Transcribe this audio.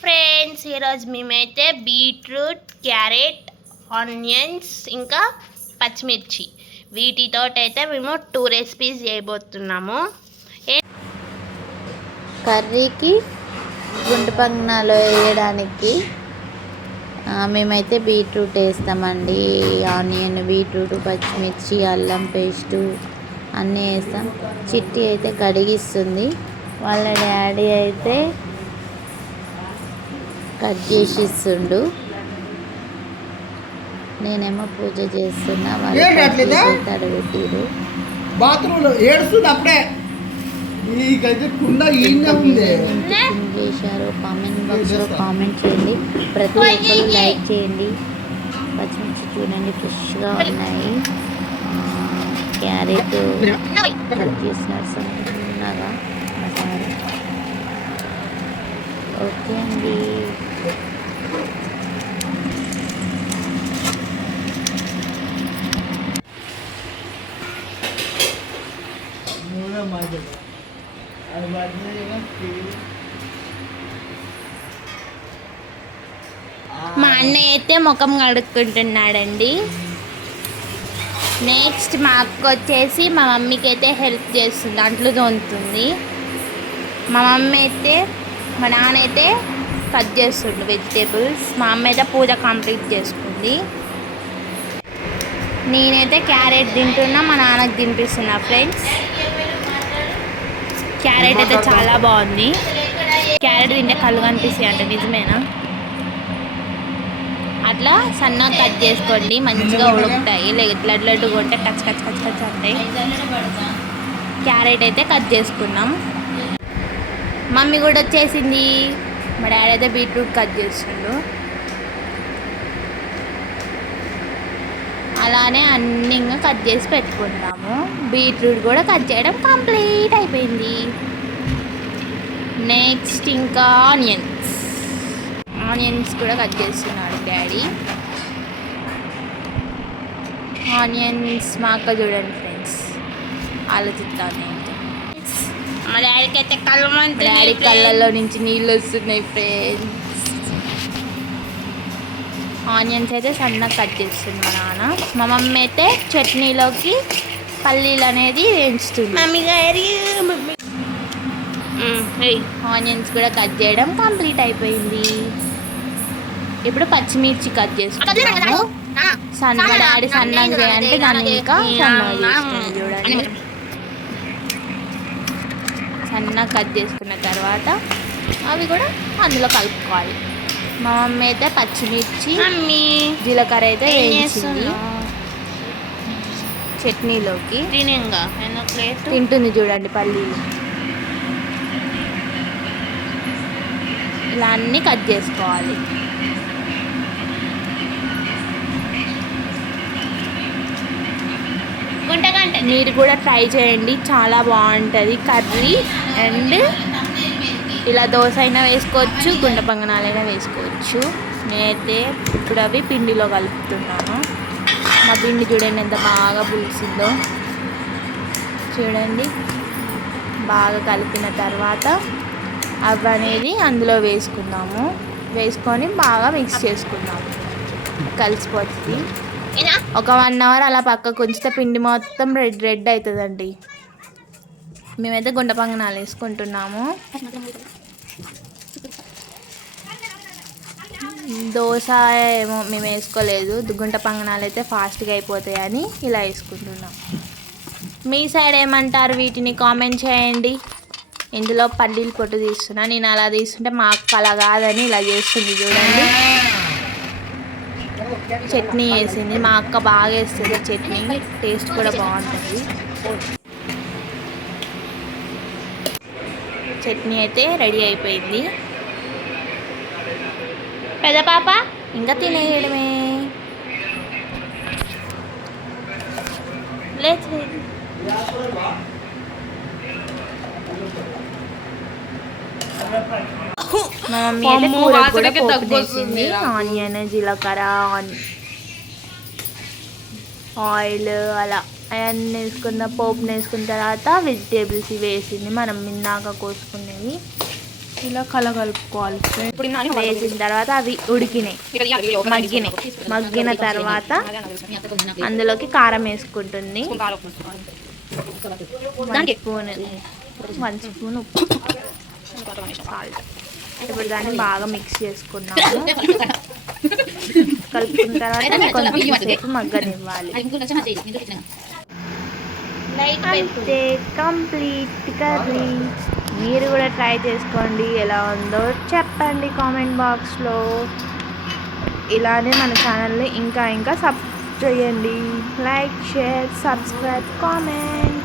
Friends ఈరోజు మేమైతే beetroot carrot onions ఇంకా పచ్చిమిర్చి. వీటితో అయితే మేము టూ రెసిపీస్ చేయబోతున్నాము. కర్రీకి గుండు పంగనాలు వేయడానికి మేమైతే బీట్రూట్ వేస్తామండి. ఆనియన్ బీట్రూట్ పచ్చిమిర్చి అల్లం పేస్టు. అన్నీ వేస్తాం. చిట్టి అయితే కడిగిస్తుంది. వాళ్ళ డాడీ అయితే కట్ చేసి ఇస్తుండు నేనేమో పూజ చేస్తున్నా. వాళ్ళు? తడబెట్టిరు బాత్రూంలో టిఫిన్ చేశారు. కామెంట్ బాక్స్లో కామెంట్ చేయండి. ప్రతి ఒక్కరు లైక్ చేయండి. పచ్చిమిర్చి చూడండి ఫ్రెష్గా ఉన్నాయి. క్యారెట్ చేసినారు మసాలా ఓకే అండి. మా అన్నయ్య అయితే ముఖం కడుక్కుంటున్నాడండి. నెక్స్ట్ మా అక్క వచ్చేసి మా మమ్మీకి అయితే హెల్ప్ చేస్తుంది అంట్లు తోముతుంది. మా మమ్మీ అయితే మా నాన్న అయితే కట్ చేస్తుండు వెజిటేబుల్స్ మా అమ్మ అయితే పూజ కంప్లీట్ చేసుకుంది. నేనైతే క్యారెట్ తింటున్నా మా నాన్నకి తినిపిస్తున్నా ఫ్రెండ్స్ క్యారెట్ అయితే చాలా బాగుంది. క్యారెట్ తింటే కళ్ళు కనిపిస్తాయి అంటే నిజమేనా? అట్లా సన్నగా కట్ చేసుకోండి మంచిగా ఉడుకుతాయి. లేక ఇట్లా లడ్డు కొంటే కచ్ కచ్ కచ్ కచ్ అవుతాయి. క్యారెట్ అయితే కట్ చేసుకున్నాం. మమ్మీ కూడా వచ్చేసింది. మా డాడీ అయితే బీట్రూట్ కట్ చేస్తుండు. అలానే అన్ని ఇంకా కట్ చేసి పెట్టుకుంటాము. బీట్రూట్ కూడా కట్ చేయడం కంప్లీట్ అయిపోయింది. నెక్స్ట్ ఇంకా ఆనియన్స్. ఆనియన్స్ కూడా కట్ చేస్తున్నాడు. డాడీ ఆనియన్స్ మా అక్క చూడండి ఫ్రెండ్స్ ఆలోచిస్తాను మా డాడీకి అయితే కళ్ళు డాడీ కళ్ళల్లో నుంచి నీళ్ళు వస్తున్నాయి ఫ్రెండ్స్ ఆనియన్స్ అయితే సన్నగా కట్ చేస్తుంది మా నాన్న. మా మమ్మీ అయితే చట్నీలోకి పల్లీలు అనేది వేయించుతుంది. మమ్మీ గారి ఆనియన్స్ కూడా కట్ చేయడం కంప్లీట్ అయిపోయింది. ఇప్పుడు పచ్చిమిర్చి కట్ చేసుకుంటాము సన్న డాడీ సన్నగా చేయంటే దాన్ని ఇంకా సన్నగా చూడండి. సన్నగా కట్ చేసుకున్న తర్వాత అవి కూడా అందులో కలుపుకోవాలి. మా మమ్మీ అయితే పచ్చిమిర్చి జీలకర్ర అయితే వేయించింది. చట్నీలోకి. తింటుంది చూడండి పల్లీలు ఇలా అన్నీ కట్ చేసుకోవాలి. మీరు కూడా ట్రై చేయండి. చాలా బాగుంటుంది కర్రీ అండ్ ఇలా దోశ అయినా వేసుకోవచ్చు గుండె పంగనాలైనా వేసుకోవచ్చు. నేనైతే ఇప్పుడు అవి పిండిలో కలుపుతున్నాను. మా పిండి చూడండి ఎంత బాగా పులిసిందో. చూడండి. బాగా కలిపిన తర్వాత అవి అనేది అందులో వేసుకుందాము. వేసుకొని బాగా మిక్స్ చేసుకుందాము. కలిసిపోతుంది. ఒక వన్ అవర్ అలా పక్కకు ఉంచితే పిండి మొత్తం రెడ్ రెడ్ అవుతుందండి మేమైతే గుంట పొంగనాలు వేసుకుంటున్నాము. దోశ ఏమో మేము వేసుకోలేదు. గుంట పంగనాలు అయితే ఫాస్ట్గా అయిపోతాయని ఇలా వేసుకుంటున్నాం. మీ సైడ్ ఏమంటారు? వీటిని కామెంట్ చేయండి. ఇందులో పల్లీలు పొట్టు తీస్తున్నా. నేను అలా తీస్తుంటే మా అక్క అలా కాదని ఇలా చేస్తుంది చూడండి. చట్నీ వేసింది. మా అక్క బాగా వేస్తుంది చట్నీ. టేస్ట్ కూడా బాగుంటుంది. చట్నీ అయితే రెడీ అయిపోయింది. పెద్ద పాప ఇంకా తినేయడమే. లేదు మా మమ్మీ అయితే కూడా పోపు. ఆనియన్ జీలకర్ర ఆయిల్ అలా. అవన్నీ వేసుకున్న పోపు వేసుకున్న తర్వాత వెజిటేబుల్స్ వేసింది. మనం ఇందాక కోసుకునేవి. ఇలా కలగలుపుకోవాలి వేసిన తర్వాత అవి ఉడికినాయి. మగ్గినాయి. మగ్గిన తర్వాత అందులోకి కారం వేసుకుంటుంది. స్పూన్ వన్ స్పూన్ ఉప్పు. సాల్ట్. ఇప్పుడు దాన్ని బాగా మిక్స్ చేసుకున్నాము. కలుపుకున్న తర్వాత కొంచెం సేపు మగ్గనివ్వాలి. అంతే కంప్లీట్ కర్రీ మీరు కూడా ట్రై చేసుకోండి. ఎలా ఉందో చెప్పండి కామెంట్ బాక్స్లో ఇలానే మన ఛానల్ని ఇంకా ఇంకా సబ్ చేయండి. Like share subscribe comment